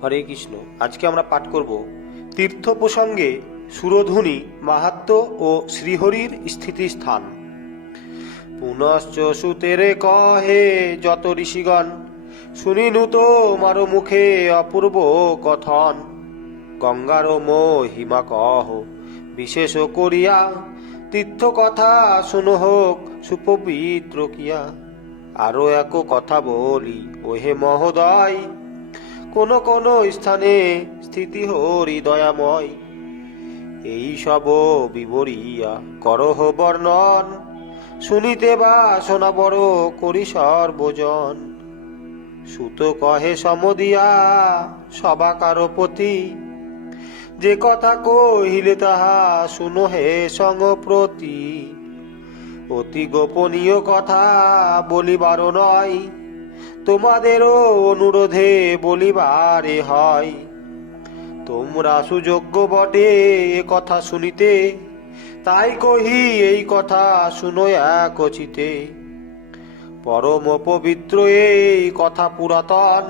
হরে কৃষ্ণ। আজকে আমরা পাঠ করব তীর্থ প্রসঙ্গে সুরধুনী মাহাত্ম্য ও শ্রীহরির স্থিতিস্থান। পুনশ্চ সুতেরে কহে যত ঋষিগণ, শুনিনু তো মারো মুখে অপূর্ব কথন। গঙ্গার মহিমা কহ বিশেষ করিয়া, তীর্থ কথা শুনো হোক সুপবিত্র কিয়া। আরো এক কথা বলি ওহে মহোদয়, কোন কোন স্থানে স্থিতি হরি দয়াময়। এই সব বিবরিয়া করহ বর্ণন, শুনিতে বা শোনা বড় করি সর্বজন। সুত কহে সমদিয়া সবাকার প্রতি, যে কথা কহিলে তাহা শুনো হে সংপ্রতি। অতি গোপনীয় কথা বলিবার নয়, তোমাদেরও অনুরোধে বলিবারে হয়। তোমরা সুযোগ্য বটে এ কথা শুনিতে, তাই কহি এই কথা শুনো একচিতে। পরম পবিত্র এই কথা পুরাতন,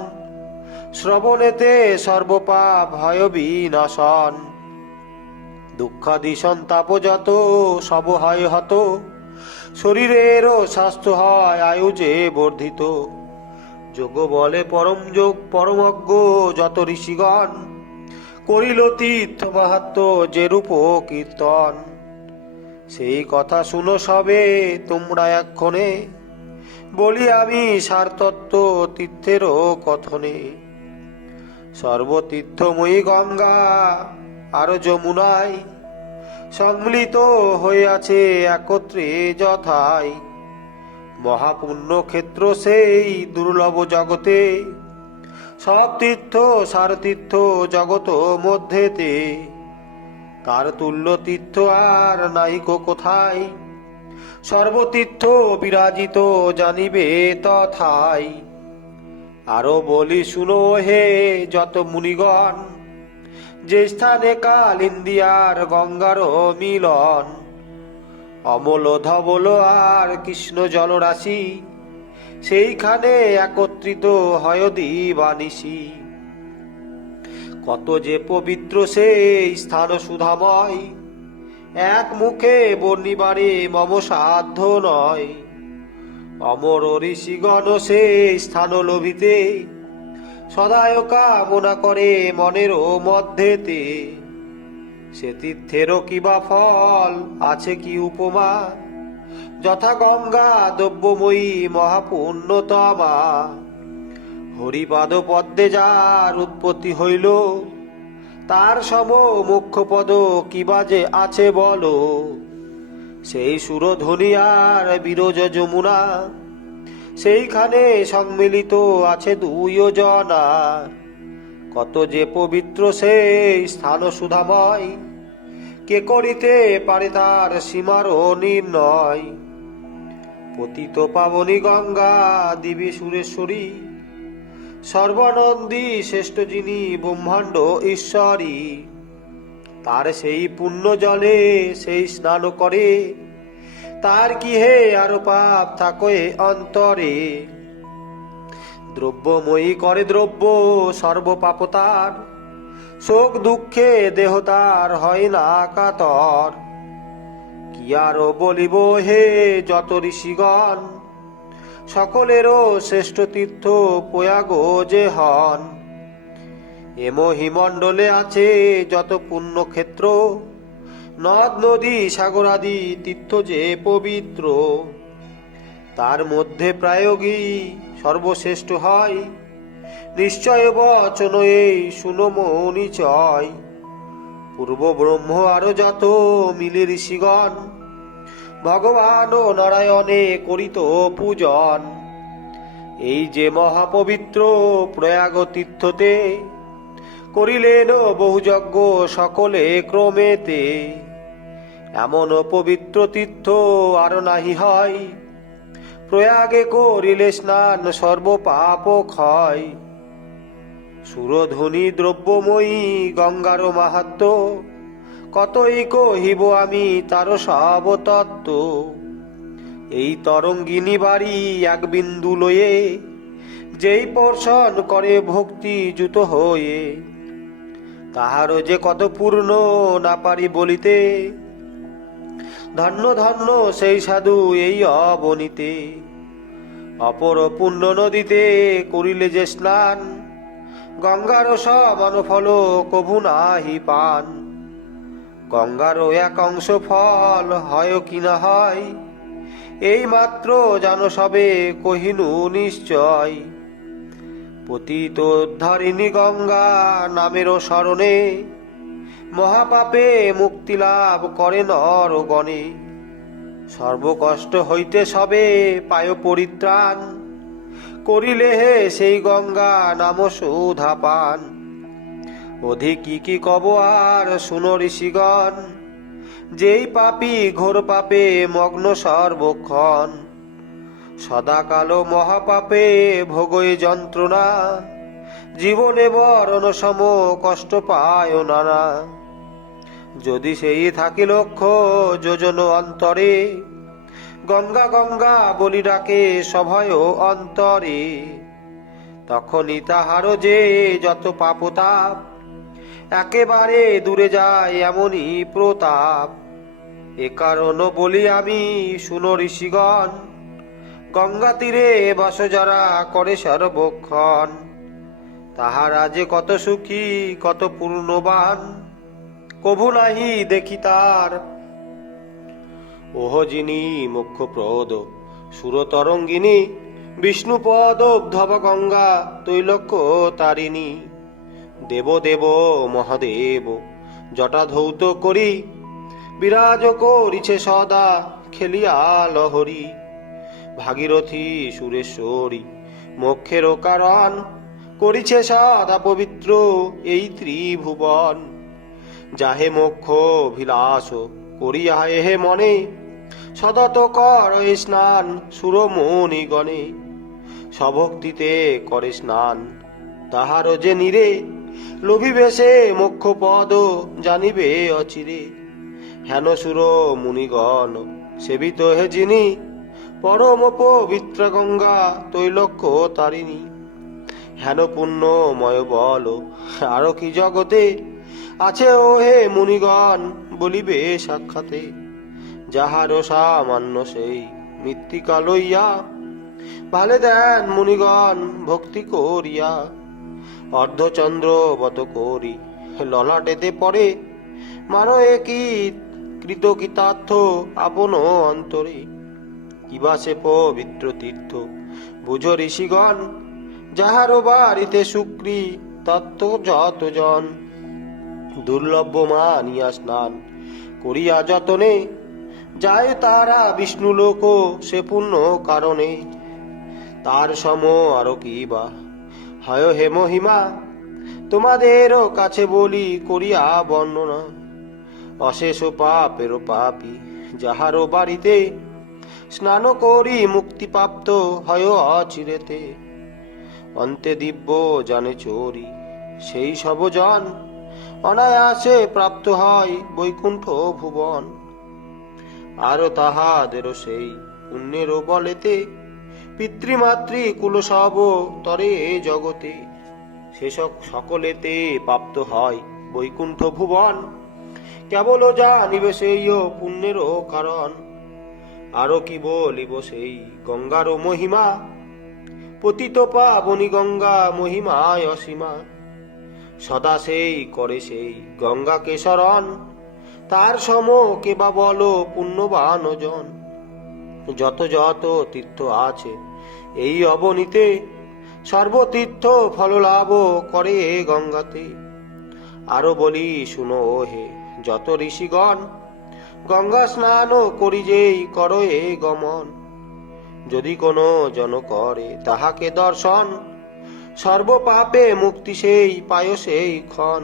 শ্রবণেতে সর্বপাপ হয় বিনাশন। দুঃখাদি সন্তাপ যত সব হয় হত, শরীরেরও স্বাস্থ্য হয় আয়ুজে বর্ধিত। যোগ বলে পরম যোগ পরমজ্ঞ যত ঋষিগণ, করিল তীর্থ মাহাত্ম্য যে রূপ কীর্তন। সেই কথা শুনো সবে তোমরা এক্ষণে, বলি আমি সারতত্ত্ব তীর্থেরও কথনে। সর্বতীর্থময়ী গঙ্গা আর যমুনায়, সম্মিলিত হইয়াছে একত্রে যথায়। মহাপুণ্য ক্ষেত্র সেই দুর্লভ জগতে, সব তীর্থ সারতীর্থ জগত মধ্যেতে। তার তুল্য তীর্থ আর নাইকো কোথায়, সর্বতীর্থ বিরাজিত জানিবে তথায়। আরো বলি শুনো হে যত মুনিগণ, যে স্থানে কাল ইন্দিয়ার গঙ্গার মিলন। অমল ধবল আর কৃষ্ণ জলরাশি, সেইখানে একত্রিত হয় দিবানিশি। কত যে পবিত্র সেই স্থান সুধাময়, এক মুখে বর্ণিবারে মম সাধ্য নয়। অমর ঋষিগণ সেই স্থান লোভিতে, সদায় কামনা করে মনেরও মধ্যেতে। সে তীর্থেরও কিবা ফল আছে কি উপমা, যথা গঙ্গা দ্রব্যময়ী মহাপুণ্যতমা। হরিপাদ পদ্মে যার উৎপত্তি হইল, তার সম মুখ্য পদ কিবা যে আছে বলো। সেই সুরধ্বনি আর বিরজ যমুনা, সেইখানে সম্মিলিত আছে দুই জনা। কত যে পবিত্র সেই স্থান সুধাময়, কে করিতে পারে তার সীমারও নির্ণয়। পতিত পাবনী গঙ্গা দিবি সুরেশ্বরী, সর্বানন্দী শ্রেষ্ঠ যিনি ব্রহ্মাণ্ড ঈশ্বরী। তার সেই পুণ্য জলে সেই স্নান করে, তার কি হে আরো পাপ থাকে অন্তরে। দ্রব্যময়ী করে দ্রব্য সর্বপাপ তার, শোক দুঃখে দেহ তার হয় না কাতর। কি আরো বলিব হে যত ঋষিগণ, সকলেরও শ্রেষ্ঠ তীর্থ প্রয়াগ যে হন। এ মহিমণ্ডলে আছে যত পুণ্যক্ষেত্র, নদ নদী সাগর আদি তীর্থ যে পবিত্র। তার মধ্যে প্রায়োগী সর্বশ্রেষ্ঠ হয়, নিশ্চয় বচন এই শুনো মনিচয়। পূর্ব ব্রহ্ম আরো যত মিলে ঋষিগণ, ভগবান ও নারায়ণে করিত পূজন। এই যে মহাপবিত্র প্রয়াগ তীর্থতে, করিলেন বহুযজ্ঞ সকলে ক্রমেতে। এমন পবিত্র তীর্থ আর নাহি হয়, প্রয়াগে করিলে স্নান সর্বপাপ ক্ষয়। সুরধ্বনি দ্রব্যময়ী গঙ্গার মাহাত্ম্য, কতই কহিব আমি তার সব তত্ত্ব। এই তরঙ্গিনী বাড়ি এক বিন্দু লয়ে, যেই পর্ষণ করে ভক্তি যুত হয়ে, তাহারও যে কত পূর্ণ না পারি বলিতে। ধন্য ধন্য সেই সাধু এই অবনীতে, অপর পুণ্য নদীতে করিলে যে স্নান, গঙ্গার সমান ফল কভু নাহি পান। গঙ্গারও এক অংশ ফল হয় কি না হয়, এই মাত্র জানো সবে কহিনু নিশ্চয়। পতিত উদ্ধারিণী গঙ্গা নামেরও স্মরণে, মহাপাপে মুক্তি লাভ করে নরগণে। সর্বকষ্ট হইতে সবে পায় পরিত্রাণ, করিলে হে সেই গঙ্গা নাম সুধা পান। অধিক কি কব আর শুনো ঋষিগণ, যেই পাপী ঘোর পাপে মগ্ন সর্বক্ষণ। সদা কালো মহাপাপে ভোগয়ে যন্ত্রণা, জীবনে মরণ সম কষ্ট পায় নানা। যদি সেই থাকি লক্ষ্য যোজন অন্তরে, গঙ্গা গঙ্গা বলি ডাকে সভয় অন্তরে। তখনই তাহারও যে যত পাপতাপ, একেবারে দূরে যায় এমনই প্রতাপ। এ কারণ বলি আমি শুনো ঋষিগণ, গঙ্গা তীরে বাস যারা করে সর্বক্ষণ, তাহারা যে কত সুখী কত পূর্ণবান। কভু নাহি দেখি তার ওহ যিনি মোক্ষপ্রদ সুরতরঙ্গিনী, বিষ্ণুপদ ধব গঙ্গা তৈলক্য তারিণী। দেব দেব মহাদেব জটা ধৌত করি, বিরাজ করিছে সদা খেলিয়া লহরী। ভাগীরথী সুরেশ্বরী মোক্ষেরও কারণ, করিছে সদা পবিত্র এই ত্রিভুবন। যাহে মোক্ষ অভিলাষ করিয়া এহে মনে, সদত কর স্নান সুরমণি গণে। স্বভক্তিতে করে স্নান তাহারও যে নিরে, লোভিবে সে মোক্ষ পদ জানিবে অচিরে। হেন সুর মুনিগণ সেবিত হে যিনি, পরম পবিত্র গঙ্গা তৈলক্য তারিণী। হেন পুণ্যময় বল আরো কি জগতে, আছে ও হে মুনিগণ বলিবে সাক্ষাতে। যাহারও সামান্য সেই মৃত্তিকা লইয়া, ভালে দেন মুনিগণ ভক্তি করিয়া। অর্ধচন্দ্র বত করি ললাটেতে পড়ে, মারো একই কৃতকৃতার্থ আপন অন্তরে। কিবা সে পবিত্র তীর্থ বুঝো ঋষিগণ, যাহারও বাড়িতে শুক্রি তত্ত্ব যতজন। দুর্লভ মানিয়া স্নান করিয়া যতনে, যায় তারা বিষ্ণু লোক সে পুণ্য কারণে। তার সম আরো কি বা হয় হে মহিমা, তোমাদেরও কাছে বলি করিয়া বর্ণনা। অশেষ পাপের পাপী যাহারও বাড়িতে, স্নান করি মুক্তিপ্রাপ্ত হয় অচিরেতে। অন্তে দিব্য জানে চোরি সেই সব জন, অনায়াসে প্রাপ্ত হয় বৈকুণ্ঠ ভুবন। আরো তাহাদেরও সেই পুণ্যেরও বলেতে, পিতৃমাতৃ কুল সব তরে জগতে। সেসব সকলেতে প্রাপ্ত হয় বৈকুণ্ঠ ভুবন, কেবল জানিবে সেই পুণ্যেরও কারণ। আরো কি বলিব সেই গঙ্গারও মহিমা, পতিত পাবনী গঙ্গা মহিমায় অসীমা। সদা সেই করে সেই গঙ্গাকে শরণ, তার সম কেবা বল পুণ্যবান জন। যত যত তীর্থ আছে এই অবনীতে, সর্বতীর্থ ফল লাভ করে গঙ্গাতে। আরো বলি শুনো হে যত ঋষিগণ, গঙ্গা স্নান করি যেই করো এ গমন। যদি কোনো জন করে তাহাকে দর্শন, সর্বপাপে মুক্তি সেই পায় সেই ক্ষণ।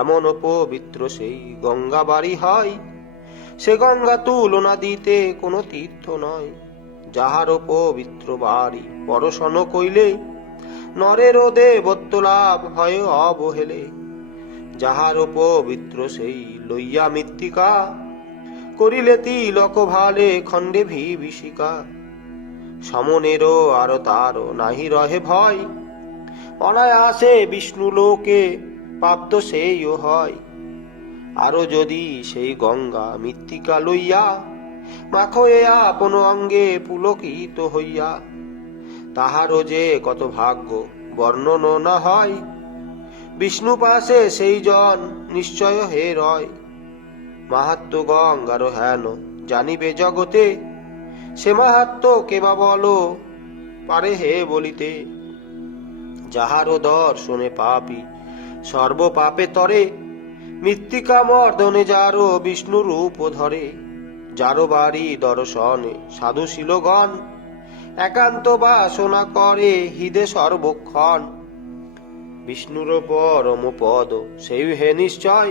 এমন পবিত্র সেই গঙ্গা বাড়ি হয়, সে গঙ্গা তুলনা দিতে কোনো তীর্থ নয়। যাহারও পবিত্র বাড়ি পরশন কইলে, নরেরও দেবত্ব লাভ হয় অবহেলে। যাহারও পবিত্র সেই লইয়া মৃত্তিকা, করিলে তিলক ভালে খণ্ডে বিভীষিকা। সমনেরও আর তারও নাহি রহে ভয়। অনায়াসে বিষ্ণু লোকে প্রাপ্ত সেইও হয়। আরো যদি সেই গঙ্গা মৃত্তিকা লইয়া মাখো এ আপন অঙ্গে পুলকিত হইয়া, তাহারও যে কত ভাগ্য বর্ণন না হয়। বিষ্ণু পাশে সেই জন নিশ্চয় হে রয়। মাহাত্ম গঙ্গার হেন জানিবে জগতে, সে মাহাত্ম কেবা বলো পারে হে বলিতে। যাহারও দর্শনে পাপী সর্ব পাপে তরে, মৃত্তিকা মর্দনে যারো বিষ্ণু রূপ ধরে। যারো বাড়ি দর্শনে সাধু শিলগণ, একান্ত বাসনা করে হৃদে সর্বক্ষণ। বিষ্ণুর পরম পদ সেই হে নিশ্চয়,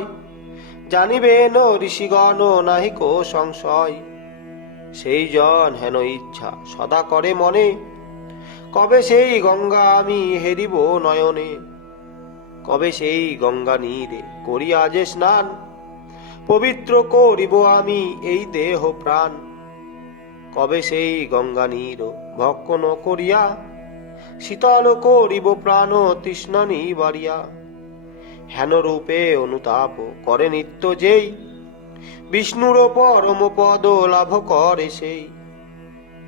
জানিবেন ঋষিগণ নাহিক সংশয়। সেই জন হেন ইচ্ছা সদা করে মনে, কবে সেই গঙ্গা আমি হেরিব নয়নে। কবে সেই গঙ্গা নীরে করিয়া যে স্নান, পবিত্র করিব আমি এই দেহ প্রাণ। কবে সেই গঙ্গা নীর ভক্ষণ করিয়া, শীতল করিব প্রাণ তৃষ্ণা নিবারিয়া। হেন রূপে অনুতাপ করে নিত্য যেই, বিষ্ণুর পরম পদ লাভ করে সেই।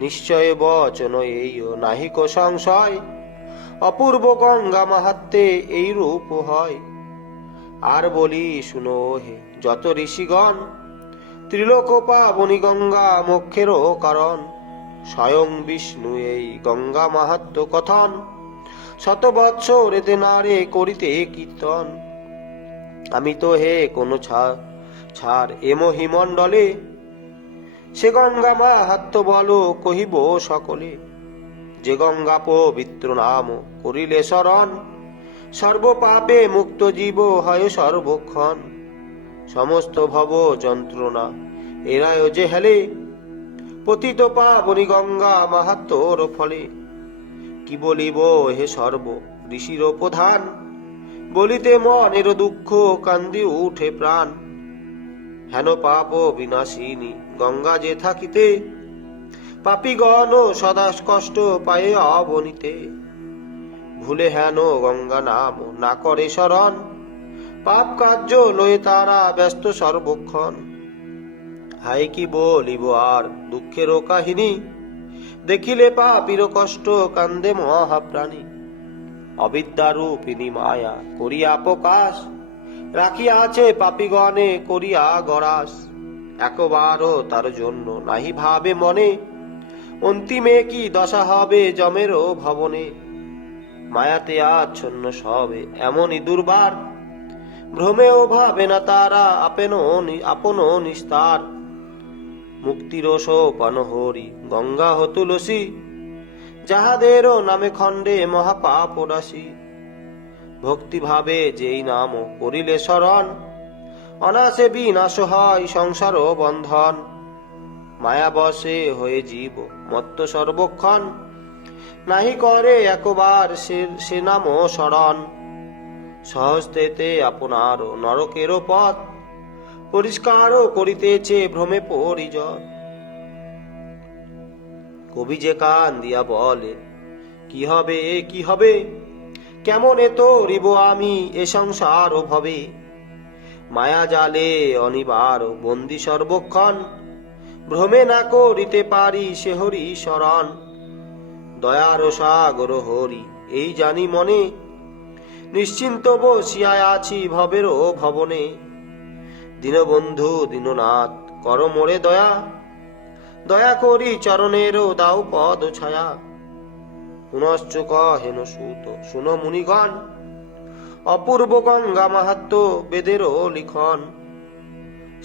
নিশ্চয় বচন এই নাহিক সংশয়, অপূর্ব গঙ্গা মাহাত্মে এই রূপ হয়। আর বলি শুনো হে যত ঋষিগণ, ত্রিলোক পাবনী গঙ্গা মোক্ষেরও কারণ। স্বয়ং বিষ্ণু এই গঙ্গা মাহাত্ম্য কথন, শত বৎসর এতে নারে করিতে কীর্তন। আমি তো হে কোন ছাড় এ মহিমণ্ডলে, সে গঙ্গা মাহাত্ম্য বলো কহিব সকলে। যে গঙ্গা পবিত্র নাম করিলে শরণ, সর্ব পাপে মুক্ত জীব হয় সর্বক্ষণ। সমস্ত ভব যন্ত্রণা এরায় যে হেলে, পতিত পাবনী গঙ্গা মাহাত্ম্যর ফলে। কি বলিব হে সর্ব ঋষির প্রধান, বলিতে মনের দুঃখ কান্দি উঠে প্রাণ। হেন পাপ বিনাশিনী গঙ্গা যে থাকিতে, পাপীগণ সদা কষ্ট পায়ে অবনীতে। ভুলে হেন গঙ্গা নাম না করে স্মরণ, পাপ কার্য লয়ে তারা ব্যস্ত সর্বক্ষণ। হাই কি বলিব আর দুঃখের কাহিনী, দেখিলে পাপীর কষ্ট কান্দে মহাপ্রাণী। অবিদ্যারূপিণী মায়া করিয়া প্রকাশ, রাখিয়া আছে পাপীগণে করিয়া গরাস। একবারও তার জন্য নাহি ভাবে মনে, অন্তিমে কি দশা হবে যমেরও ভবনে। মায়াতে আচ্ছন্ন সবে এমনই দুর্বার, ভ্রমেও ভাবে না তারা আপন নিস্তার। মুক্তির সোপান হরি গঙ্গা হ তুলসী, যাহাদেরও নামে খণ্ডে মহাপাপ রাশি। ভক্তি ভাবে যেই নাম করিলে শরণ, অনাসে বিনাশ হয় সংসার বন্ধন। মায়া বশে হয়ে জীব মত্ত সর্বক্ষণ, নাহি করে একবার সে নাম শরণ। সহস্তেতে আপনার নরকের পথ, পরিষ্কার করিতেছে ভ্রমে পরিজত। কবি যে কান দিয়া বলে, কি হবে কি হবে, কেমন এত রিব আমি এ সংসার ভবে। মায়া জালে অনিবার বন্দি সর্বক্ষণ, ভ্রমে না করিতে পারি সে হরি শরণ। দয়ার সাগর হরি এই জানি মনে, নিশ্চিন্ত বসিয়া আছি ভবের ভবনে। দীনবন্ধু দীননাথ কর মোরে দয়া, দয়া করি চরণেরও দাও পদ ছায়া। পুনশ্চ কহেন সুত শুনো মুনিগণ, অপূর্ব গঙ্গা মাহাত্ম্য বেদেরও লিখন।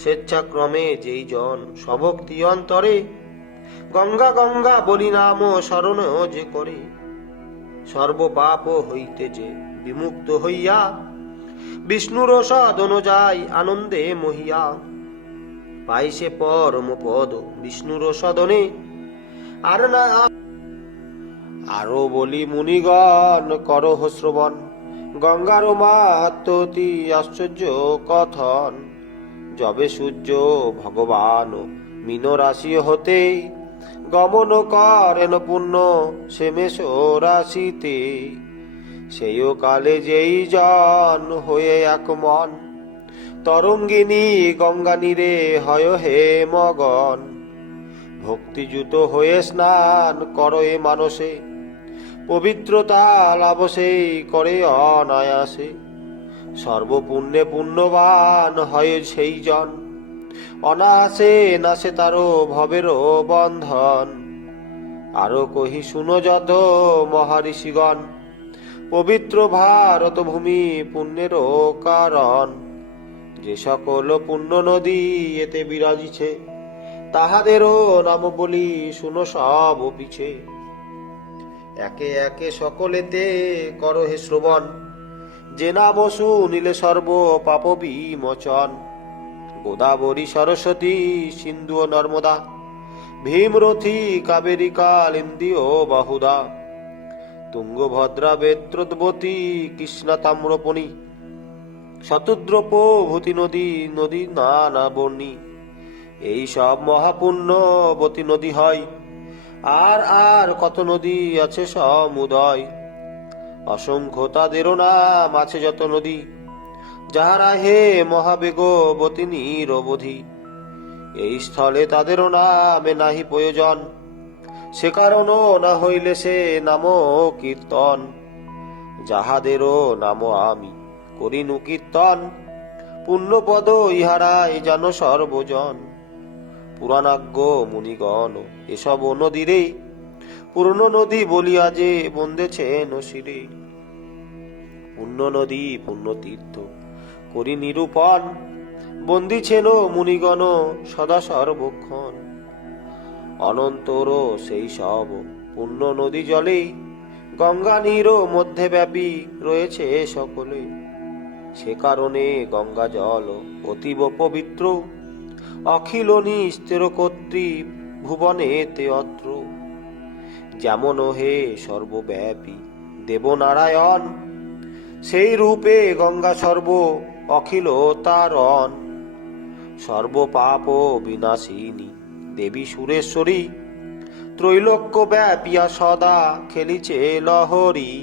স্বেচ্ছাক্রমে যেই জন স্বভক্তি অন্তরে, গঙ্গা গঙ্গা বলি নাম স্মরণ যে করে। সর্বপাপ হইতে যে বিমুক্ত হইয়া, বিষ্ণুর সাধন যায় আনন্দে মহিয়া। পাইছে পরম পদ বিষ্ণুর সদনে, আর না আরো বলি মুনিগণ করহ শ্রবণ। গঙ্গার মাহাত্ম্যতি আশ্চর্য কথন, যবে সূর্য ভগবান মীন রাশি হতে গমন করেন পুণ্য সে মেষ রাশিতে, সেইও কালে যেই জন হয়ে এক মন, তরঙ্গিনী গঙ্গা নীরে হয় হে মগন। ভক্তিযুত হয়ে স্নান করয়ে মানসে, পবিত্রতা লাভ সেই করে অনায়াসে। সর্বপুণ্যে পুণ্যবান হয় সেই জন, অনায়াসে নাসে তারও ভবেরও বন্ধন। আরো কহি শুনো যত মহারিষিগণ, পবিত্র ভারত ভূমি পুণ্যেরও কারণ। যে সকল পুণ্য নদী এতে বিরাজিছে, তাহাদেরও নাম বলি শুনো সব পিছে। একে একে সকলেতে করো হে শ্রবণ, যে নাম শুনিলে সর্ব পাপ বিমোচন। গোদাবরী সরস্বতী সিন্ধু ও নর্মদা, ভীমরথী কাবেরী কালিন্দী ও বাহুদা। তুঙ্গভদ্রা বেত্রদ্বতী কৃষ্ণা তাম্রপণি, শতদ্র প্রভৃতি নদী নদী নানা বর্ণী। এই সব মহাপুণ্যবতী নদী হয়, আর আর কত নদী আছে সমুদয়। অসংখ্য তাদেরও নাম আছে যত নদী, যাহারা হে মহাবেগবতী নিরবধি। এই স্থলে তাদেরও নামে নাহি প্রয়োজন, সে কারণও না হইলে সে নাম কীর্তন। যাহাদেরও নাম আমি করিনু কীর্তন, পুণ্যপদ ইহারাই জানো সর্বজন। পুরাণাজ্ঞ মুনিগণ এসব নদীরে, পূর্ণ নদী বলিয়া যে বন্দেছেন শিরে। পুণ্য নদী পুণ্য তীর্থ করি নিরূপণ, বন্দিছেন মুনিগণ সদা সর্বক্ষণ। অনন্তর সেই সব পুণ্য নদী জলে, গঙ্গা নীর মধ্যে ব্যাপী রয়েছে সকলে। সে কারণে গঙ্গা জল অতীব পবিত্র, অখিল নিস্তের কর্তৃ ভুবনেতে অত্র। যেমন হে সর্বব্যাপী দেবনারায়ণ, সেই রূপে গঙ্গা সর্ব অখিল তারণ। সর্বপাপ বিনাশিনী দেবী সুরেশ্বরী, ত্রৈলোক্য ব্যাপিয়া সদা খেলিছে লহরী।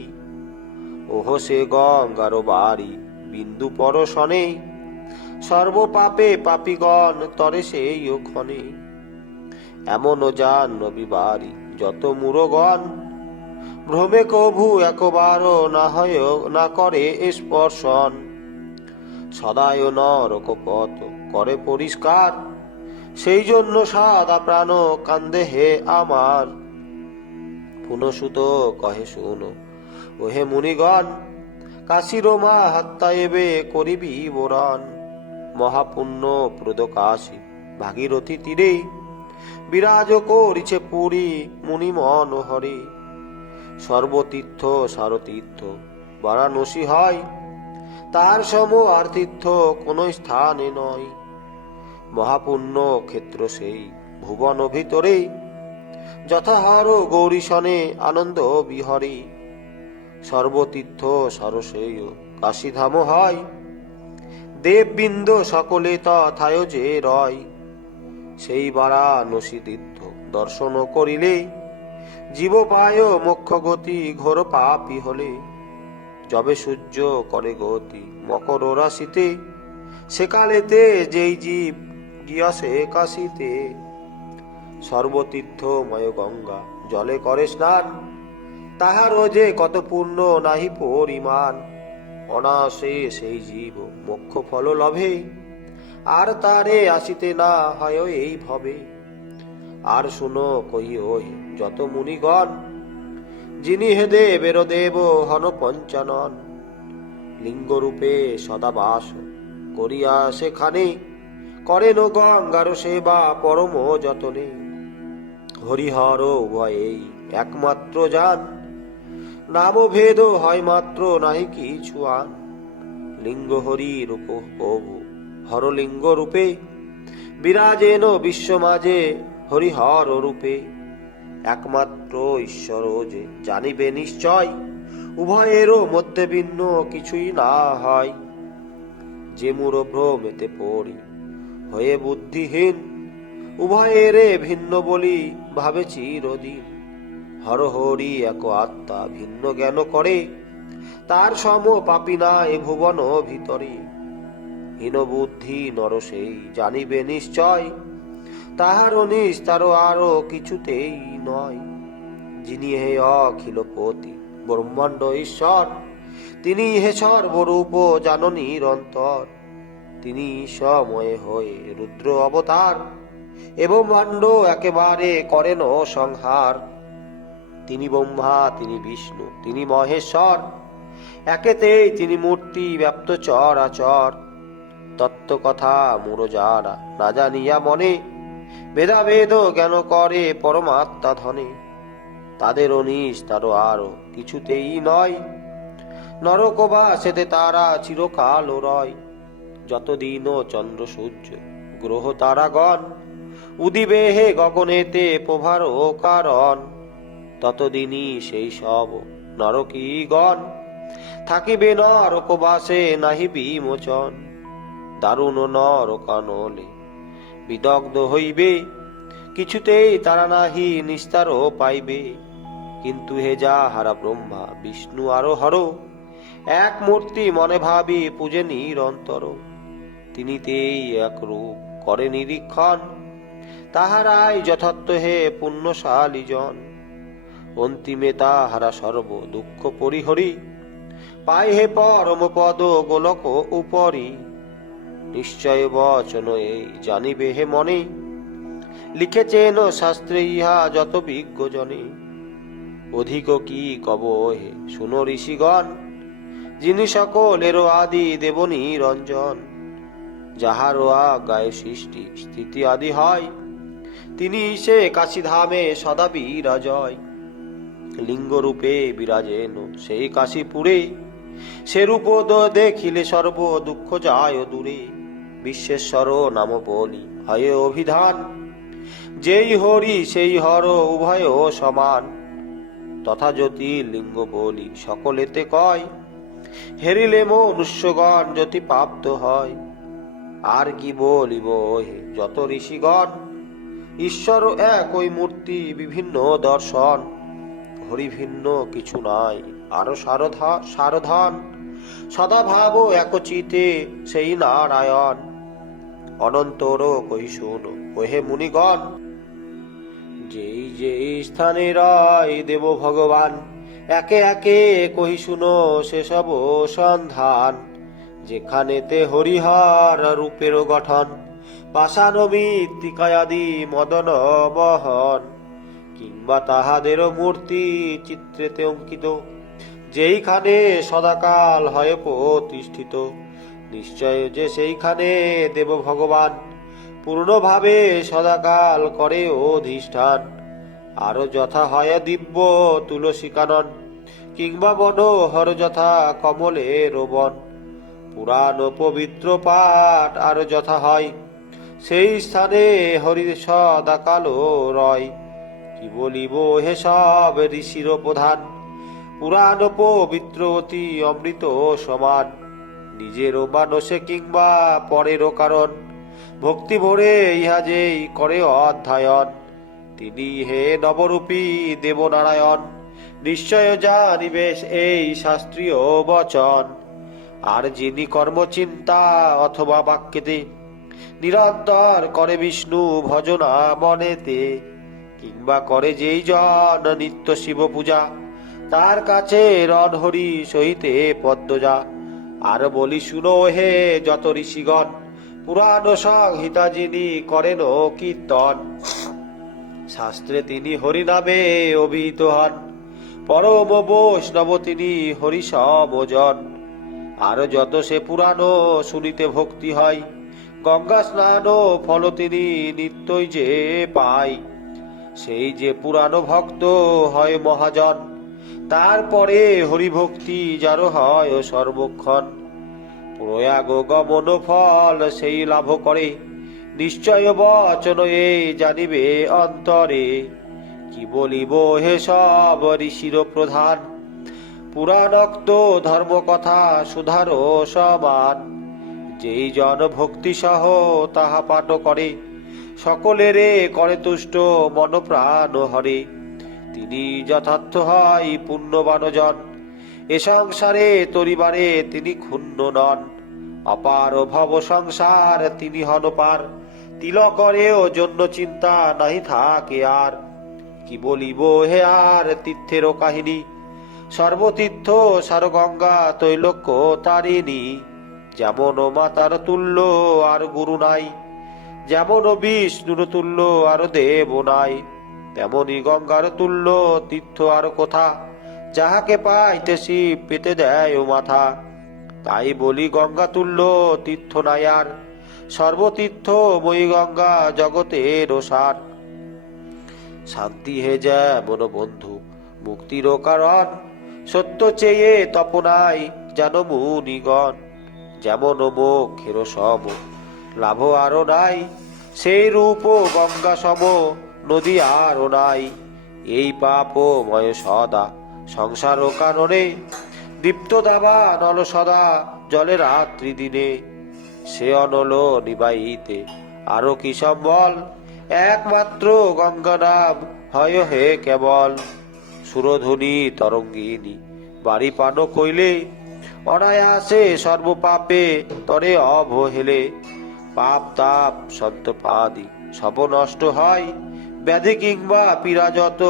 ওহ সে গঙ্গার বাড়ি বিন্দু পরশনে, সর্বপাপে পাপীগণ তরে সেই ওখানে। এমন জান নবী বাড়ি যত মূঢ়গণ, ভ্রমে কভু একবার না হয় না করে স্পর্শন। সদায় নরক পথ করে পরিষ্কার, সেই জন্য সাদা প্রাণ কান্দে হে আমার। পুনঃসুত কহে শুনো ওহে মুনিগণ, কাশীর মা হাত্তা এবে করিবি বরণ। মহাপুণ্য প্রদ কাশী ভাগীরথী তীরে, বিরাজ করিছে পুরী মুনি মনোহরে। সর্বতীর্থ সারতীর্থ বারাণসী হয়, তার সম আর তীর্থ কোন স্থানে নয়। মহাপুণ্য ক্ষেত্র সেই ভুবন ভিতরে, যথাহর গৌরীশনে আনন্দ বিহরে। সর্বতীর্থ সরসেয় কাশীধাম হয়, দেববৃন্দ সকলে তথায় যে রয়। সেই বারাণসী তীর্থ দর্শন করিলে, জীব পায় মোক্ষ গতি ঘোর পাপী হলে। যবে সূর্য করে গতি মকর রাশিতে, সেকালেতে যেই জীব গিয়াছে কাশীতে। সর্বতীর্থময় গঙ্গা জলে করে স্নান, তাহারও যে কত পুণ্য নাহি পরিমাণ। অনায়াসে সেই জীব মোক্ষ ফল লভে, আর তারে আসিতে না হয় এই ভবে। আর শুনো কহি ওহে যত মুনিগণ, যিনি হে দেবের দেব হন পঞ্চানন। লিঙ্গরূপে সদা বাস করিয়া সেখানে, করেন গঙ্গার সেবা পরম যতনে। হরিহর উভয়েই একমাত্র জান, নাম ভেদ হয় মাত্র নাহি কিছু আন। লিঙ্গ হরি রূপ প্রভু হরলিঙ্গ রূপে, বিরাজেন বিশ্ব মাঝে হরিহর রূপে। একমাত্র ঈশ্বর যে জানিবে নিশ্চয়, উভয়েরও মধ্যে ভিন্ন কিছুই না হয়। যে মূঢ় ভ্রমেতে পড়ি হয়ে বুদ্ধিহীন, উভয়েরে ভিন্ন বলি ভাবে চিরদিন। হরহরি এক আত্মা ভিন্ন জ্ঞান করে, তার সম পাপী না এ ভুবন ভিতরে। হীনবুদ্ধি নর সেই জানিবে নিশ্চয়, তাহার নিস্তার আরো কিছুতেই নয়। যিনি হে অখিলপতি ব্রহ্মাণ্ড ঈশ্বর, তিনি হে সর্বরূপ জানো নিরন্তর। তিনি সময়ে হয়ে রুদ্র অবতার, এবং ভাণ্ড একেবারে করেন সংহার। তিনি ব্রহ্মা, তিনি বিষ্ণু, তিনি মহেশ্বর, একেতেই তিনি মূর্তি ব্যাপ্ত চরাচর। তত্ত্ব কথা মূঢ় যারা না জানিয়া মনে, ভেদাভেদ জ্ঞান করে পরমাত্মা ধনে। তাদের নিস্তার আরো কিছুতেই নয়, নরকবাসেতে তারা চিরকাল রয়। যতদিন চন্দ্র সূর্য গ্রহ তারাগণ, উদিবে হে গগনেতে প্রভার কারণ। ততদিনই সেই সব নরকীগণ, থাকিবে নরকবাসে নাহি বিমোচন। দারুণ নরকানলে বিদগ্ধ হইবে, কিছুতেই তারা নাহি নিস্তার পাইবে। কিন্তু হে যাহারা ব্রহ্মা বিষ্ণু আরো হর, এক মূর্তি মনে ভাবি পূজে নিরন্তর। তিনিতেই এক রূপ করে নিরীক্ষণ, তাহারাই যথার্থ হে পুণ্যশালী জন। অন্তিমে তাহারা সর্ব দুঃখ পরিহরি, পায় হে পরম পদ গোলক উপরি। নিশ্চয় বচন এই জানিবে হে মনে, লিখেছেন শাস্ত্রে ইহা যত বিজ্ঞ জনে। অধিক কি কব হে শুনো ঋষিগণ, যিনি সকলেরও আদি দেব নিরঞ্জন। যাহারও আজ্ঞায় সৃষ্টি স্থিতি আদি হয়, তিনি সে কাশীধামে সদা বিরাজয়। লিঙ্গরূপে বিরাজেন সেই কাশীপুরে, সে রূপ দেখিলে সর্ব দুঃখ যায় দূরে। বিশ্বেশ্বর নাম বলি হয় অভিধান, যেই হরি সেই হর উভয় সমান। তথা জ্যোতি লিঙ্গ বলি সকলেতে কয়, হেরিলে মনুষ্যগণ জ্যোতি প্রাপ্ত হয়। আর কি বলিব হে যত ঋষিগণ, ঈশ্বর একই মূর্তি বিভিন্ন দর্শন। হরি ভিন্ন কিছু নাই আরো সারধন, সদা ভাব একচিতে সেই নারায়ণ। অনন্তর কহি শুনো ওহে মুনিগণ, যেই যেই স্থানে রয় দেব ভগবান, একে একে কহি শুনো সেসব সন্ধান। যেখানেতে হরিহর রূপের গঠন, পাষাণ মৃত্তিকায়াদি মদন বহন। কিংবা তাহাদের মূর্তি চিত্রেতে অঙ্কিত, যেইখানে সদাকাল হয় প্রতিষ্ঠিত। নিশ্চয় যে সেইখানে দেব ভগবান, পূর্ণভাবে সদাকাল করে অধিষ্ঠান। আরো যথা হয় দিব্য তুলসী কানন, কিংবা মনোহর যথা কমলের বন। পুরাণ পবিত্র পাঠ আর যথা হয়, সেই স্থানে হরি সদাকাল রয়। কি বলিব হে সব ঋষির প্রধান, পুরাণ পবিত্র অতি অমৃত সমান। নিজেরও মানসে কিংবা পরেরও কারণ, ভক্তি ভরে ইহা যেই করে অধ্যয়ন। তিনি হে নবরূপী দেবনারায়ণ, নিশ্চয় জানিবেশ এই শাস্ত্রীয় বচন। আর যিনি কর্মচিন্তা অথবা বাক্যেতে, নিরন্তর করে বিষ্ণু ভজনা মনেতে। কিংবা করে যেই জন নিত্য শিব পূজা, তার কাছে রণহরি সহিতে পদ্মজা। আর বলি শুনো হে যত ঋষিগণ, পুরাণ সংহিতা যিনি করেন কীর্তন। শাস্ত্রে তিনি হরিনামে অভিহিত হন, পরম বৈষ্ণব তিনি হরি সমজন। আর যত সে পুরাণ শুনিতে ভক্তি হয়, গঙ্গা স্নান ফল তিনি নিত্যই যে পায়। সেই যে পুরাণ ভক্ত হয় মহাজন, তারপরে হরিভক্তি যার হয় সর্বক্ষণ। প্রয়াগ গমন ফল সেই লাভ করে, নিশ্চয় বচন এই জানিবে অন্তরে। কি বলিব হে সব ঋষির প্রধান, পুরাণোক্ত ধর্ম কথা সুধারো সমান। যেই জন ভক্তি সহ তাহা পাঠ করে, সকলেরে করে তুষ্ট মন প্রাণ হরে। তিনি যথার্থ হয় পুণ্যবানজন, এ সংসারে তরিবারে তিনি ক্ষুণ্ণ নন। অপার ভব সংসার তিনি হন পার, তিলকরেও জন্য চিন্তা নাহি থাকে আর। কি বলিব হে আর তীর্থেরও কাহিনী, সর্বতীর্থ সার গঙ্গা তৈলক্য তারিণী। যেমন মাতার তুল্য আর গুরু নাই, যেমন বিষ্ণুর তুল্য আর দেব নাই, তেমনি গঙ্গার তুল্য তীর্থ আর কোথা, যাহাকে পাইতে শিব পেতে দেয় ও মাথা। তাই বলি গঙ্গা তুল্য তীর্থ নাই আর, সর্বতীর্থ মই গঙ্গা জগতের সার। শান্তি হে যেমন বন্ধু মুক্তিরও কারণ, সত্য চেয়ে তপনাই যেন মুনিগণ। যেমন মোক্ষের সম লাভ আরো নাই, সেই রূপ গঙ্গা সম নদী আরো নাই। এই পাপময় সদা সংসার কাননে, দীপ্ত দাবা নল সদা জলে রাত্রি দিনে। সে অনল নিবাইতে আরো কি সম্বল, একমাত্র গঙ্গা নাম হয় হে কেবল। সুরধুনী তরঙ্গিনী বাড়ি পান কইলে, অনায়াসে সর্বপাপে তরে অবহেলে। পাপ তাপ সন্তপাদি সব নষ্ট হয়, ব্যাধি কিংবা পীড়া যত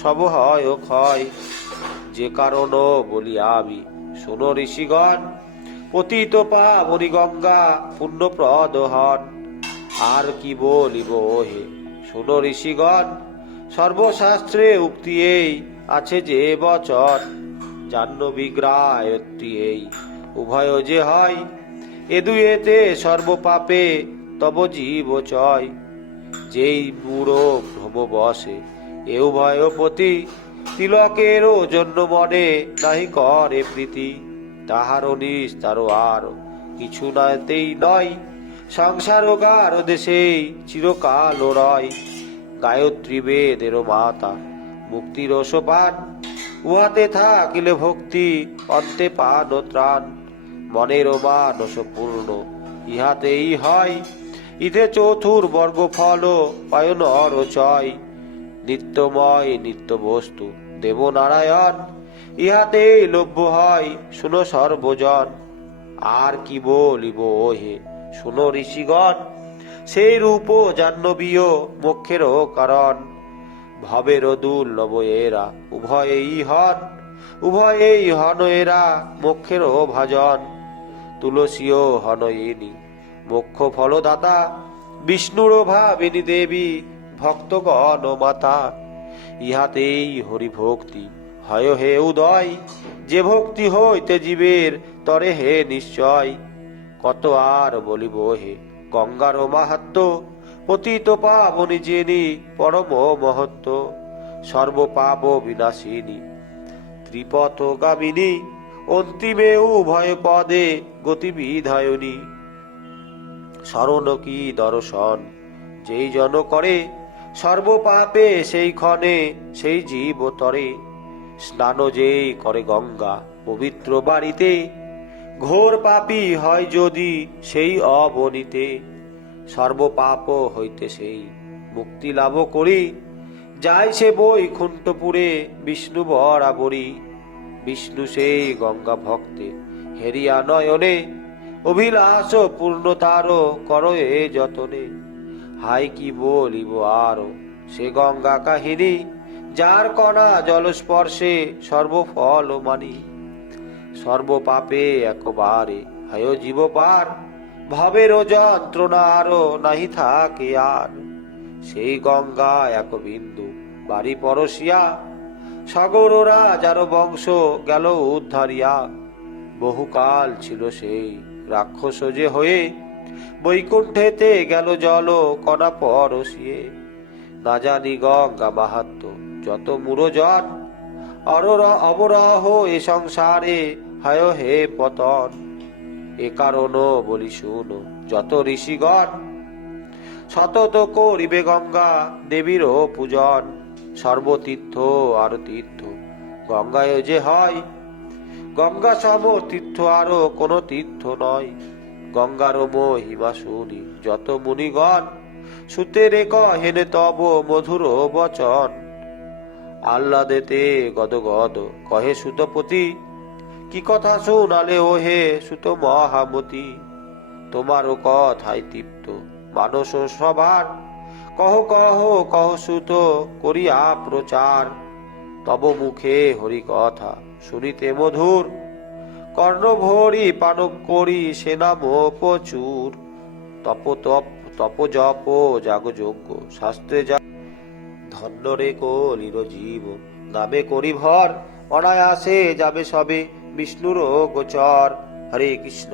সব হয় ও ক্ষয়। যে কারণ বলি আমি শোনো ঋষিগণ, পতিত পাবনি গঙ্গা পুণ্যপ্রদ হন। আর কি বলিব হে শোনো ঋষিগণ, সর্বশাস্ত্রে উক্তি এই আছে যে বচন। জাহ্নবী গ্রায়ত্রী এই উভয় যে হয়, এ দুয়েতে সর্বপাপে তব জীব চয়। যেই বুড়ো ভ্রম বসে এ উভয় পতি, তিলকেরও জন্য মনে নাহি করে প্রীতি। তাহারও নিস্তারও আর কিছু নাতেই নয়, সংসার গার দেশেই চিরকাল রয়। গায়ত্রী বেদেরও মাতা মুক্তির সোপান, উহাতে থাকিলে ভক্তি অন্তে পান ও ত্রাণ। মনের মানস পূর্ণ ইহাতেই হয়, ইতে চতুর বর্গ ফল পায় নর চয়। নিত্যময় নিত্য বস্তু দেব নারায়ণ, ইহাতেই লভ্য হয় শুনো সর্বজন। আর কি বলিব হে শুনো ঋষিগণ, সেই রূপ জাহ্নবীয় মোক্ষেরও কারণ। ভবের দুর্লভ এরা উভয়েই হন, উভয়েই হন এরা মোক্ষেরও ভাজন। তুলসীও হন ইনি মোক্ষ ফলদাতা, বিষ্ণুরও ভাবিনী দেবী ভক্তগণ মাতা। ইহাতেই হরি ভক্তি হয় হে উদয়, যে ভক্তি হইতে জীবের তরে হে নিশ্চয়। কত আর বলিব হে গঙ্গার মাহাত্ম, পতিত পাবনি যিনি পরম মহত্ব। সর্বপাপ বিনাশিনী ত্রিপথগামিনী, অন্তিমে উভয় পদে গতি বিধায়নী। শরণ কি দর্শন যেই জন করে, সর্বপাপে সেই ক্ষণে সেই জীব তরে। স্নান যেই করে গঙ্গা পবিত্র বাড়িতে, ঘোর পাপী হয় যদি সেই অবনীতে। সর্বপাপ হইতে সেই মুক্তি লাভ করি, যায় সে বৈকুণ্ঠপুরে বিষ্ণু বরাবরী। বিষ্ণু সেই গঙ্গা ভক্তে হেরিয়া নয়নে, অভিলাষ পূর্ণ তার কর এ যতনে। হাই কি বলিব আরো সে গঙ্গা কাহিনী, যার কণা জলস্পর্শে সর্বফল মানি। সর্বপাপে একবারে হয় জীব পার, ভবের যন্ত্রণা আরো নাহি থাকে আর। সেই গঙ্গা এক বিন্দু বাড়ি পরশিয়া, সাগর রাজার বংশ গেল উদ্ধারিয়া। বহুকাল ছিল সেই রাক্ষস যে হয়ে, বৈকুণ্ঠেতে গেল জল কণা পরশিয়ে। না জানি গঙ্গা মাহাত্ম যত মুরজন, অবরহ এ সংসারে হয় হে পতন। এ কারণ বলি শুনো যত ঋষিগণ, সতত করিবে গঙ্গা দেবীরও পূজন। সর্বতীর্থ আর তীর্থ গঙ্গায় যে হয়, গঙ্গা সম তীর্থ আরো কোন তীর্থ নয়। গঙ্গার মহিমা শুনি যত মুনিগণ, সুতে রে কহেন তব মধুর বচন। আহ্লাদেতে গদগদ কহে সুতপতি, কি কথা শোনালে ও হে সুত মহামতি। তোমারও কথায় তৃপ্ত মানস সবার, কহ কহ কহ সুত করিয়া প্রচার। তব মুখে হরি কথা শুনিতে মধুর, কর্ণ ভরি পানক করি সে নাম প্রচুর। তপ তপ তপ জপ যাগ যজ্ঞ শাস্ত্রে যা, ধন্য রে কলির জীব নামে করি ভর। অনায়াসে যাবে সবে বিষ্ণুর গোচর। হরে কৃষ্ণ।